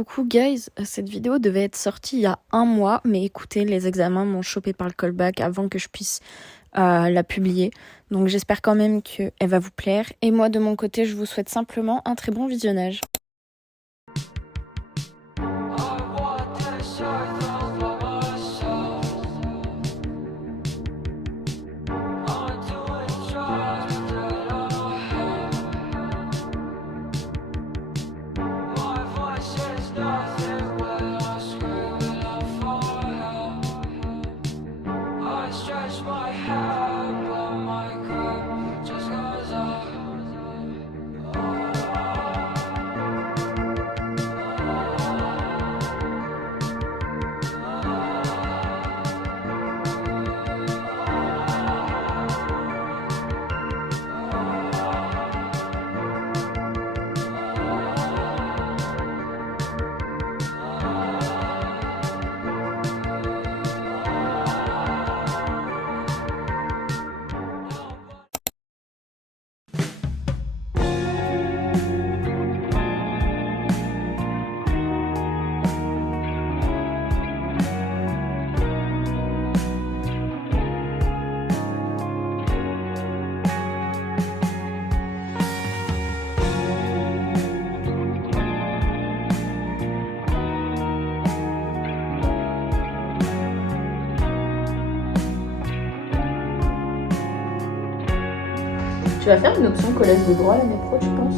Coucou guys, cette vidéo devait être sortie il y a un mois, mais écoutez, les examens m'ont chopé par le callback avant que je puisse la publier. Donc j'espère quand même qu'elle va vous plaire. Et moi de mon côté, je vous souhaite simplement un très bon visionnage. Tu vas faire une option collège de droit l'année pro, tu penses?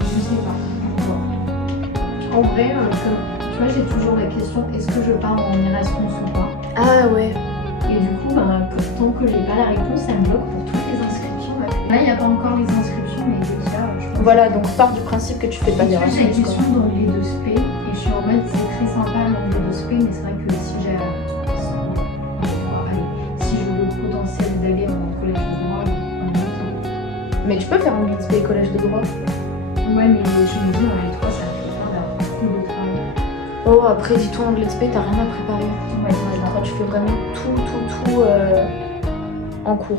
Je sais pas. En vrai, tu vois, j'ai toujours la question, est-ce que je pars en Erasmus ou pas? Ah ouais. Et du coup, tant que j'ai pas la réponse, ça me bloque pour toutes les inscriptions. Là, il n'y a pas encore les inscriptions, mais déjà, je pense. Voilà, donc pars du principe que tu fais pas d'Erasmus. J'ai une question d'anglais de spé, et je suis en mode, c'est très sympa l'anglais de spé, mais c'est vrai que si j'ai si je veux le potentiel d'aller en collège de droit, Mais tu peux faire anglais de spé et collège de droit. ouais, mais je me dis, dans les trois, ça fait faire beaucoup de travail. Oh, après, dis-toi, anglais de spé, t'as rien à préparer. Ouais, Je crois que tu fais vraiment tout en cours.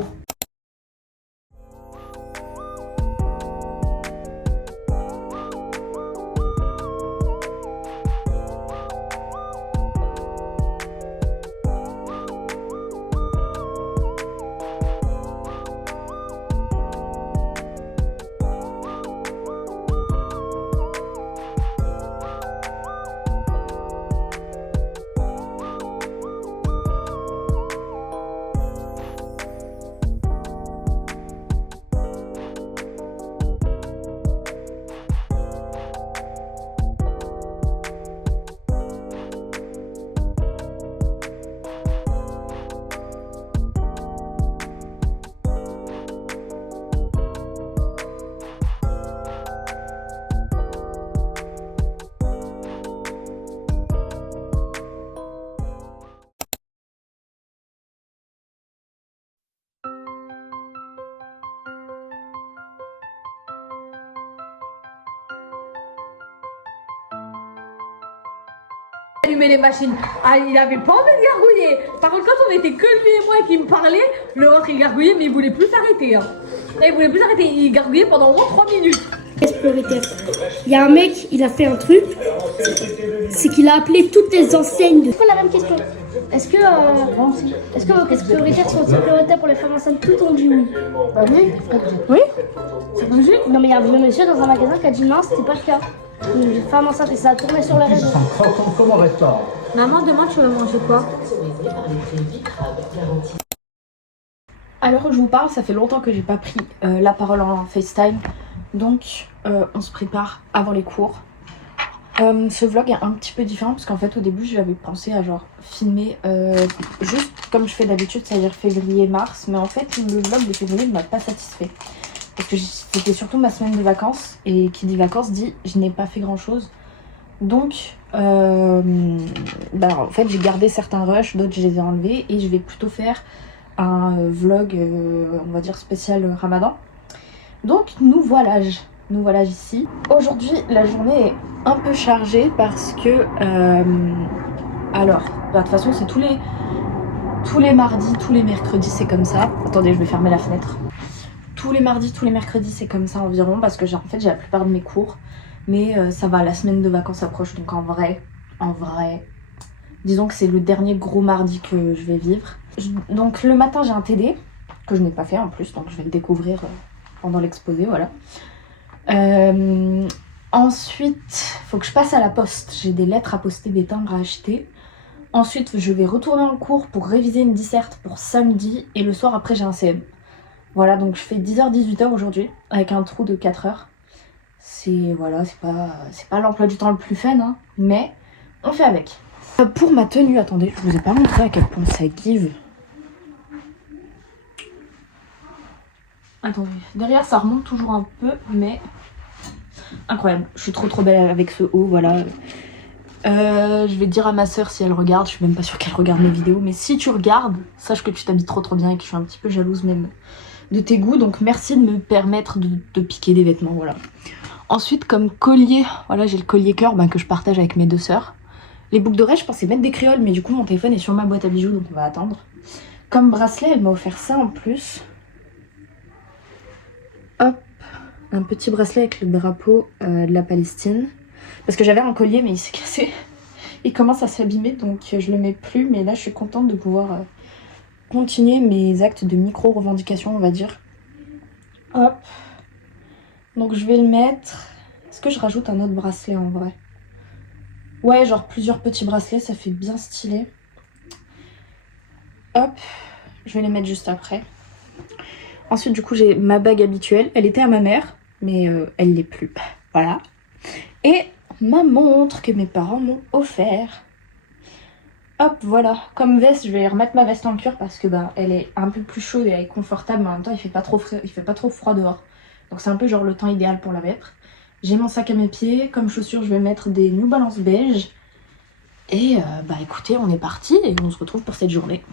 Allumer les machines. Ah, il avait pas envie de gargouiller. Par contre, quand on était que lui et moi qui me parlait, l'autre il gargouillait, mais il voulait plus s'arrêter. Et il voulait plus s'arrêter. Il gargouillait pendant au moins 3 minutes. Prioritaire. Il y a un mec, il a fait un truc, c'est qu'il a appelé toutes les enseignes. C'est la même question. Est-ce que vos caisses prioritaires sont aussi prioritaires pour les femmes enceintes tout au long du oui? Bah oui. Oui. C'est logique. Non mais il y a un vieux monsieur dans un magasin qui a dit non, c'était pas le cas. Une femme enceinte et ça a tourné sur les réseaux. Comment restaurant? Maman, demain tu vas manger quoi? À l'heure où je vous parle, ça fait longtemps que j'ai pas pris la parole en FaceTime. Donc on se prépare avant les cours. Ce vlog est un petit peu différent parce qu'en fait au début j'avais pensé à genre filmer juste comme je fais d'habitude, c'est-à-dire février-mars. Mais en fait le vlog de février ne m'a pas satisfait. Parce que c'était surtout ma semaine de vacances. Et qui dit vacances dit je n'ai pas fait grand chose. Donc en fait j'ai gardé certains rushs, d'autres je les ai enlevés. Et je vais plutôt faire un vlog on va dire spécial Ramadan. Donc nous voilà ici. Aujourd'hui la journée est un peu chargée parce que de toute façon c'est tous les mardis, tous les mercredis c'est comme ça. Attendez, je vais fermer la fenêtre. Tous les mardis, tous les mercredis c'est comme ça environ parce que en fait j'ai la plupart de mes cours Mais ça va, la semaine de vacances approche, donc en vrai, disons que c'est le dernier gros mardi que je vais vivre. Donc le matin j'ai un TD, que je n'ai pas fait en plus, donc je vais le découvrir pendant l'exposé, voilà. Ensuite, faut que je passe à la poste, j'ai des lettres à poster, des timbres à acheter. Ensuite, je vais retourner en cours pour réviser une disserte pour samedi, et le soir après j'ai un CM. Voilà, donc je fais 10h-18h aujourd'hui, avec un trou de 4h. C'est voilà, c'est pas l'emploi du temps le plus fun, hein, mais on fait avec. Pour ma tenue, attendez, je vous ai pas montré à quel point ça give. Attendez, derrière ça remonte toujours un peu, mais incroyable. Je suis trop belle avec ce haut, voilà. Je vais dire à ma soeur si elle regarde, je suis même pas sûre qu'elle regarde mes vidéos, mais si tu regardes, sache que tu t'habilles trop bien et que je suis un petit peu jalouse même de tes goûts, donc merci de me permettre de piquer des vêtements, voilà. Ensuite, comme collier, voilà, j'ai le collier cœur que je partage avec mes deux sœurs. Les boucles d'oreilles, je pensais mettre des créoles, mais du coup mon téléphone est sur ma boîte à bijoux, donc on va attendre. Comme bracelet, elle m'a offert ça en plus. Hop, un petit bracelet avec le drapeau de la Palestine. Parce que j'avais un collier, mais il s'est cassé. Il commence à s'abîmer, donc je le mets plus. Mais là, je suis contente de pouvoir continuer mes actes de micro-revendication, on va dire. Hop. Donc je vais le mettre. Est-ce que je rajoute un autre bracelet en vrai? Ouais, genre plusieurs petits bracelets, ça fait bien stylé. Hop, je vais les mettre juste après. Ensuite, du coup, j'ai ma bague habituelle. Elle était à ma mère, mais elle l'est plus. Voilà. Et ma montre que mes parents m'ont offert. Hop, voilà. Comme veste, je vais remettre ma veste en cuir parce que elle est un peu plus chaude et elle est confortable, mais en même temps, il fait pas trop froid dehors. Donc c'est un peu genre le temps idéal pour la mettre. J'ai mon sac à mes pieds. Comme chaussures, je vais mettre des New Balance beige. Et écoutez, on est parti et on se retrouve pour cette journée.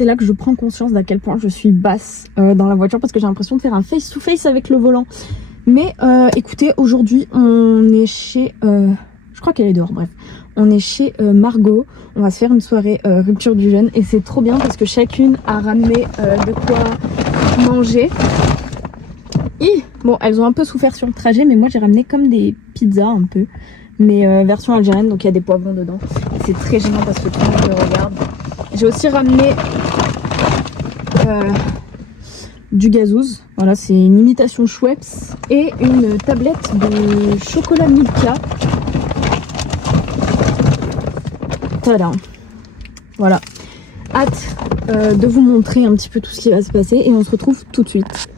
c'est là que je prends conscience d'à quel point je suis basse dans la voiture parce que j'ai l'impression de faire un face-to-face avec le volant. Mais écoutez, aujourd'hui on est chez... je crois qu'elle est dehors, bref. On est chez Margot. On va se faire une soirée rupture du jeûne et c'est trop bien parce que chacune a ramené de quoi manger. Et bon, elles ont un peu souffert sur le trajet, mais moi j'ai ramené comme des pizzas un peu, mais version algérienne, donc il y a des poivrons dedans. C'est très gênant parce que tout le monde me regarde. J'ai aussi ramené du gazouz. Voilà, c'est une imitation Schweppes et une tablette de chocolat Milka. Tada. Voilà. Hâte de vous montrer un petit peu tout ce qui va se passer et on se retrouve tout de suite.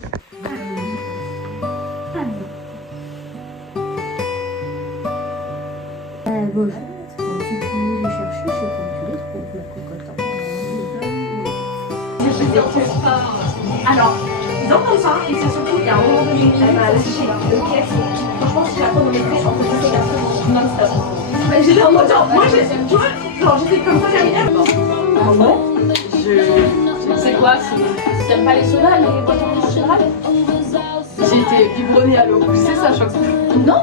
Alors, ils entendent ça, et c'est surtout qu'il y a un moment donné, elle va lâcher le caisse. Franchement, si j'apprends mon maîtrise, en fait, c'est non-stop. J'étais en mode genre, moi, tu vois, genre, j'étais comme ça, j'arrivais. Ah bon? C'est quoi? T'aimes pas les sodas, les boissons en général? J'ai été biberonnée à l'eau. C'est ça, je crois que c'est. Non,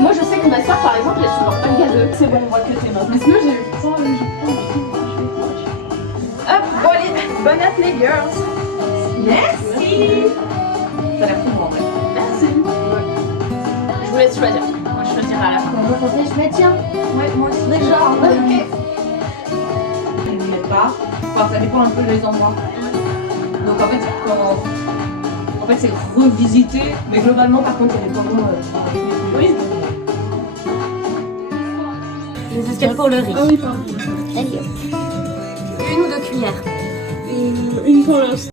moi, je sais que ma soeur, par exemple, elle supporte pas le gazeux. C'est bon, on voit que tes mains. Mais sinon, j'ai eu froid, hop, bon, allez, bonne app, les girls. Merci. Ça a l'air fou, en vrai. Merci. Je vous laisse choisir. Moi, je choisirai à la fin. Moi, je mets tiens. Ouais, moi aussi. Déjà, ok. Je ne mets pas. Enfin, ça dépend un peu des endroits. Donc, en fait, en fait, c'est revisité. Mais globalement, par contre, il y a des poivrons avec les les escalades pour le riz. Ah oui, pardon. Allez. Une ou deux cuillères. Une pour l'instant.